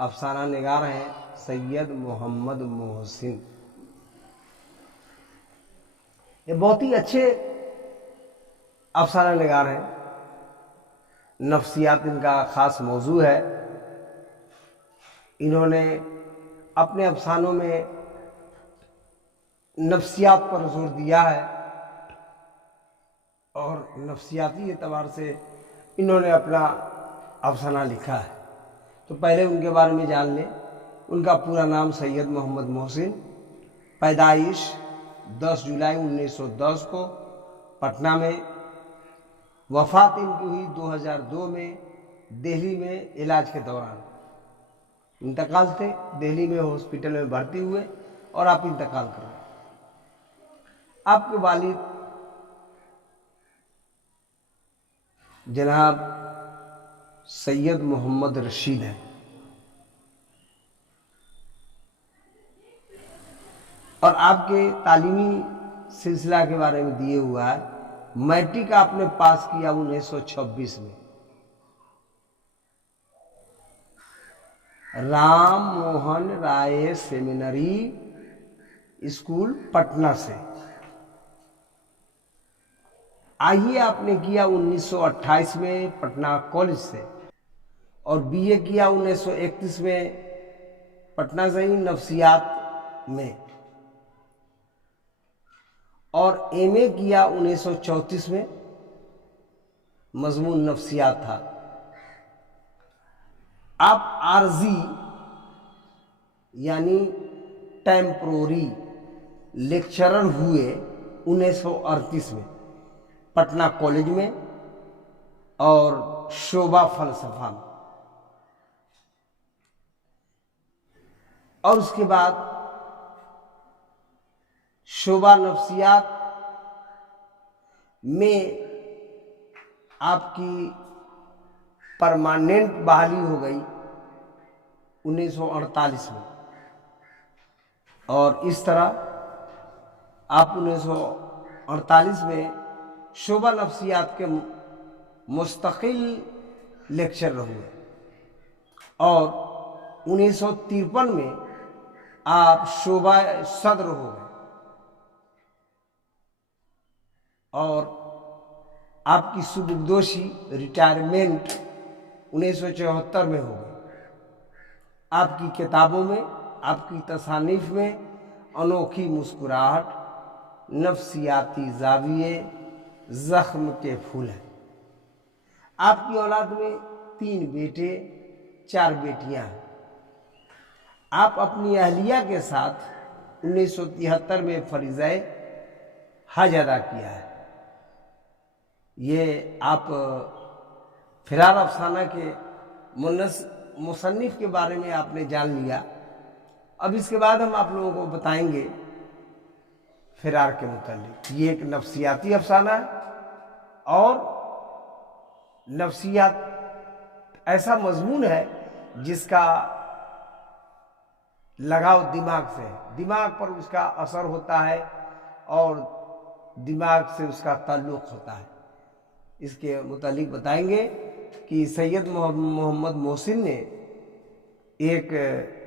अफसाना निगार हैं सैयद मोहम्मद मोहसिन। ये बहुत ही अच्छे अफसाना निगार हैं। नफ्सियात इनका ख़ास मौजू है। इन्होंने अपने अफसानों में नफ्सियात पर जोर दिया है और नफ्सियाती एतबार से इन्होंने अपना अफसाना लिखा है। तो पहले उनके बारे में जान लें। उनका पूरा नाम सैयद मोहम्मद मोहसिन, पैदाइश 10 जुलाई 1910 को पटना में, वफ़ात इनकी हुई 2002 में दिल्ली में इलाज के दौरान। इंतकाल थे, दिल्ली में हॉस्पिटल में भर्ती हुए और आप इंतकाल कर रहे। आपके वालिद जनाब सैयद मोहम्मद रशीद हैं और आपके तालीमी सिलसिला के बारे में दिए हुआ है, मैट्रिक आपने पास किया 1926 में राम मोहन राय सेमिनरी स्कूल पटना से। आईए आपने किया 1928 में पटना कॉलेज से और बीए किया 1931 में पटना से ही नफ्सियात में और एमए किया 1934 में, मजमून नफ्सियात था। आप आरजी यानी टेम्प्रोरी लेक्चरर हुए 1938 में पटना कॉलेज में और शोभा फलसफा में, और उसके बाद शोभा नफ्सियात में आपकी परमानेंट बहाली हो गई 1948 में और इस तरह आप 1948 में शोभा नफ्सियात के मुस्तकिल लेक्चर हुए और 1953 में आप शोभा सदर हो गए और आपकी सुबुकदोशी रिटायरमेंट 1974 में हो गई। आपकी किताबों में, आपकी तसानीफ में अनोखी मुस्कुराहट, नफ्सियाती जाविये, जख्म के फूल हैं। आपकी औलाद में 3 बेटे 4 बेटियां हैं। आप अपनी अहलिया के साथ 1973 में फरीज़े हज अदा किया है। ये आप फिरार अफसाना के मुसन्निफ के बारे में आपने जान लिया। अब इसके बाद हम आप लोगों को बताएंगे फिरार के मुतालिक। ये एक नफ्सियाती अफसाना है और नफ्सियात ऐसा मजमून है जिसका लगाव दिमाग से है, दिमाग पर उसका असर होता है और दिमाग से उसका ताल्लुक़ होता है। इसके मुतालिक बताएंगे कि सैयद मोहम्मद मोहसिन ने एक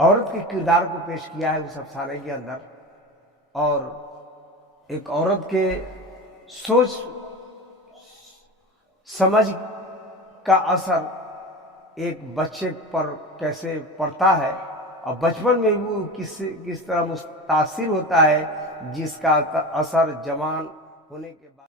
औरत के किरदार को पेश किया है उस अफसाने के अंदर और एक औरत के सोच समझ का असर एक बच्चे पर कैसे पड़ता है और बचपन में वो किस तरह मुतासिर होता है, जिसका असर जवान होने के